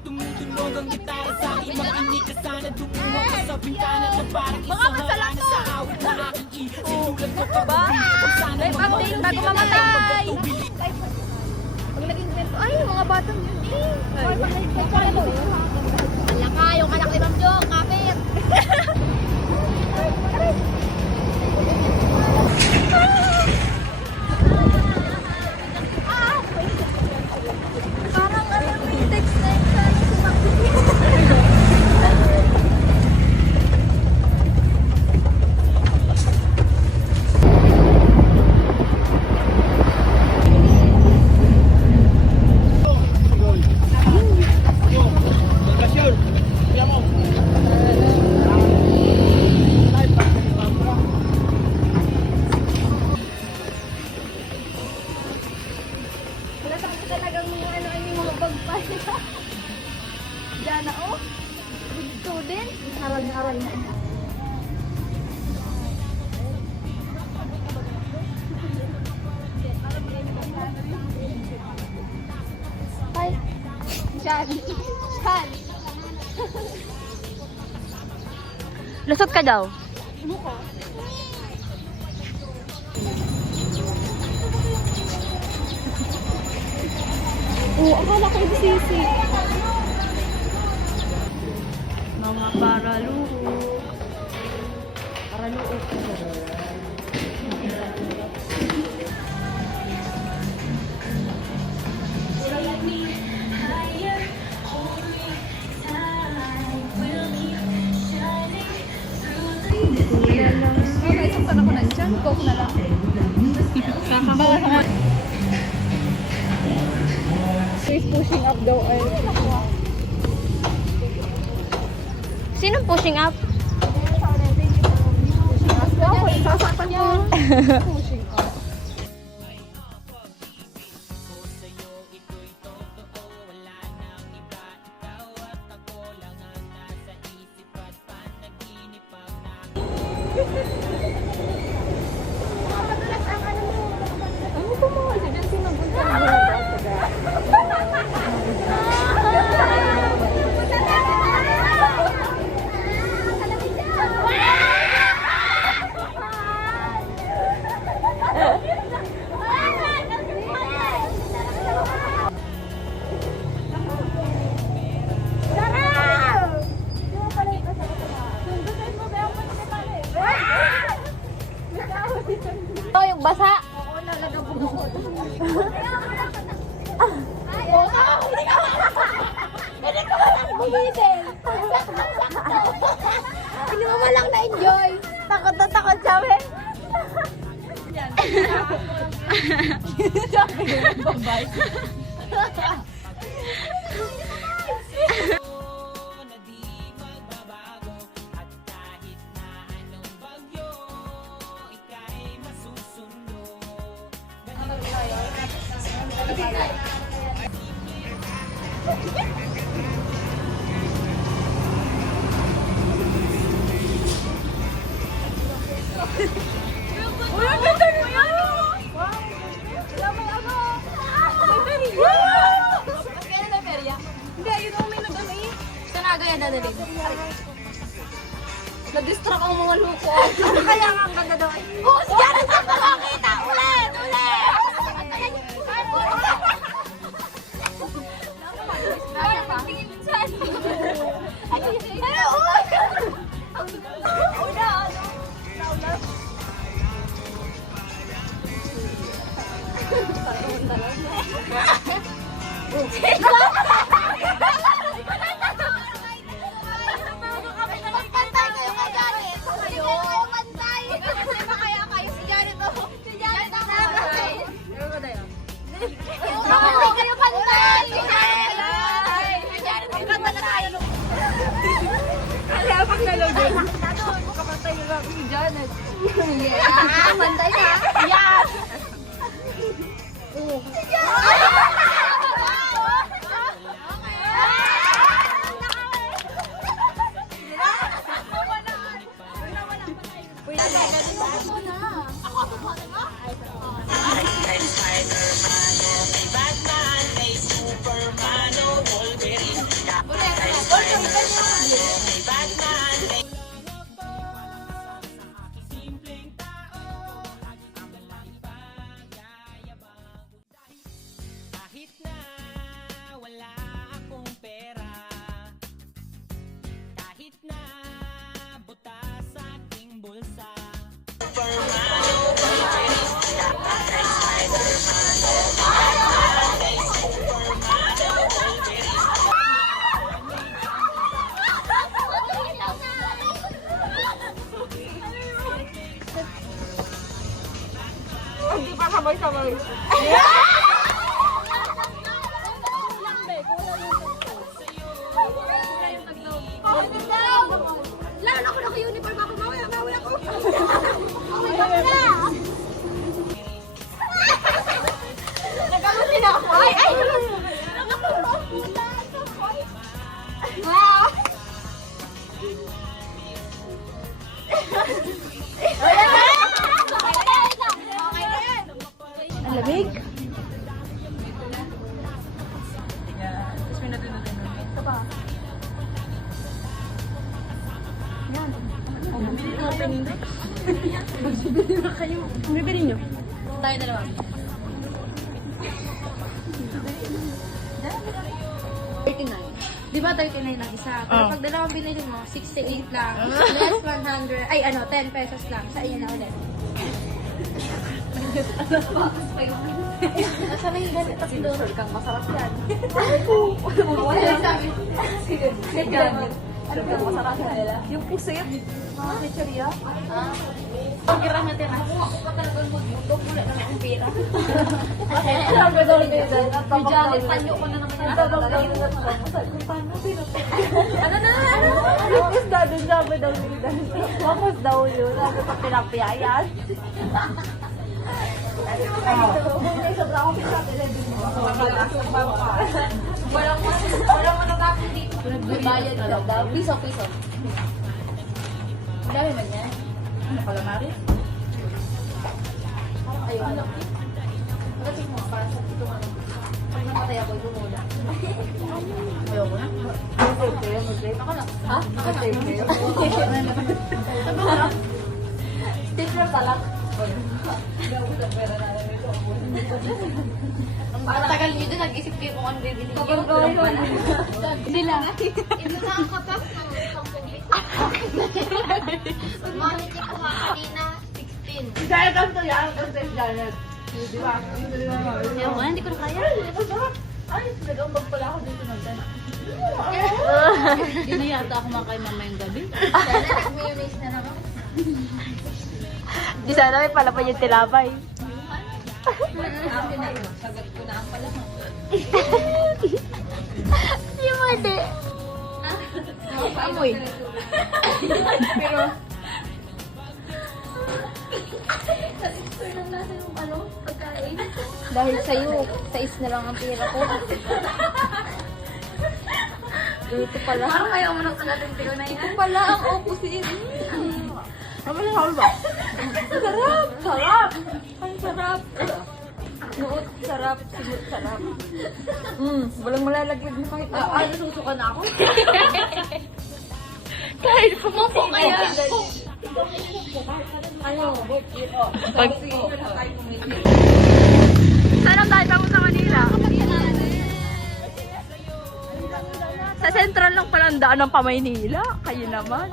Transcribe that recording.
Tumutunog ang gitara sa aking makinig ka sana. Dumungo ka sa bintana na parang isang harana sa awit na aking isinulat ko pag-ibig. Kung sana update bago mamatay. Pag naging kwento, ay mga batang yun eh. Wala ka, yung anak ni Ma'am Jo, kapit. Parang ano, may text na yun sa talagang ano yung mga bagpay. Diyan na oh. Student. Haral-haral na. Hi. Shan. Shan. Lusot ka daw. Mukha. Oo, akala ko yung sisi. Mga paraluhok. Okay, isang tanong ko na dyan. Coke na lang. She's pushing up daw ay. Sinong pushing up? Ako, sasakan niya. Pushing up. Ano po mo? Diyan sinagunta mo. Oh, yung basa. Oo, nalagyan ko ako. Hindi mo malang na-enjoy. Takot na takot sabi. Uy, ang ganda mo yan! Wow! Lamay ako! May perya! Kaya na perya? Hindi, yun ang may nag-ano eh. Saan agad yan dadalhin? Na-distract ang mga luko. Kaya nga ang ganda daw. Oh, si Janet ang makakita! Ulit! Ulit! Tingin minsan. Ano? Uy! Uy na! Ano? Pantay kayo kay Janet. Kayo pantay. Kasi ba kaya kayo si Janet o? Si Janet ang pantay. Pantay kayo pantay. Si Janet. Si Janet ang kanta na tayo. Kaya pag nalagay. Kapantay nyo lang si Janet. Yeah. Pantay ka. Yes. Si Janet. Kay Spider-Man, kay Batman, kay Superman, o Wolverine. Hindi pa sabay-sabay. Lalo ako naka-uniform ako. Mawi ako. Nagkamutin ako. Ay! Wow! Ang lamig. Ang bibili nyo? Tayo na naman. 39. Di ba 39 ang isa? Pero pag dalawang binili mo, 68 lang. Less 100, ay ano, 10 pesos lang. Sa inyo na ulit. Nasa na yung ganit at doon. Kang masarap yan. Wala sabi. Sige, ganit. Ano kang masarap yan? Yung pusit. Mga chicheria. Pagkira natin na. Ako pa talagang magbuto. Wala naman ang pera. Ang gano'n kayo dahil. Yung jacket, panyo ko na naman yan. Ano na? Tapos daw dun sabi daw nila. Tapos daw yun. Sabi pa pinapayayan. Walang manatapin dito. Nagbayad na daw. Piso-piso. Ang dami man yan. Ano pala, Mari? Parang ayaw alam. Magating mo, parang sa ito ano. Pag namatay ako, ito muna. Ayaw ko na. Ako na. Ha? Stapler talak. Ang tagal nyo doon, nag-isip kayo kung ano bibili nyo. Sila. Ito na ang katas ng 10 litre. Pag-monit niya ko nga kanina, 16. Dahil ganito yan. Ganito yung Janet. Di ba? Ayaw ko, hindi ko na kaya. Ay, nag-ambag pala ako dito ng dana. Hindi na yata ako makain mamayang gabi. Sana nag-mayonnaise na naman. Di sana may pala pa yung tilapay. Sagot ko na ang pala. Yung mali. Amoy. Pero, na-explore lang natin yung ano, pagkain. Dahil sa'yo, sais na lang ang pera ko. Dito pala. Parang ayaw mo nang kalating tiyo na yan. Pala ang opposite. Ano lang ako ba? Sarap! Sarap! Ang sarap! Nuot, sarap. Sigut, sarap. Walang malalaglag na kahit ako. Ay, nasusuka na ako. Kahit pumupo kaya. Ano? Pag... Saan tayo tamo sa Manila? Sa Central lang pala ang daan ng Pamaynila. Kayo naman.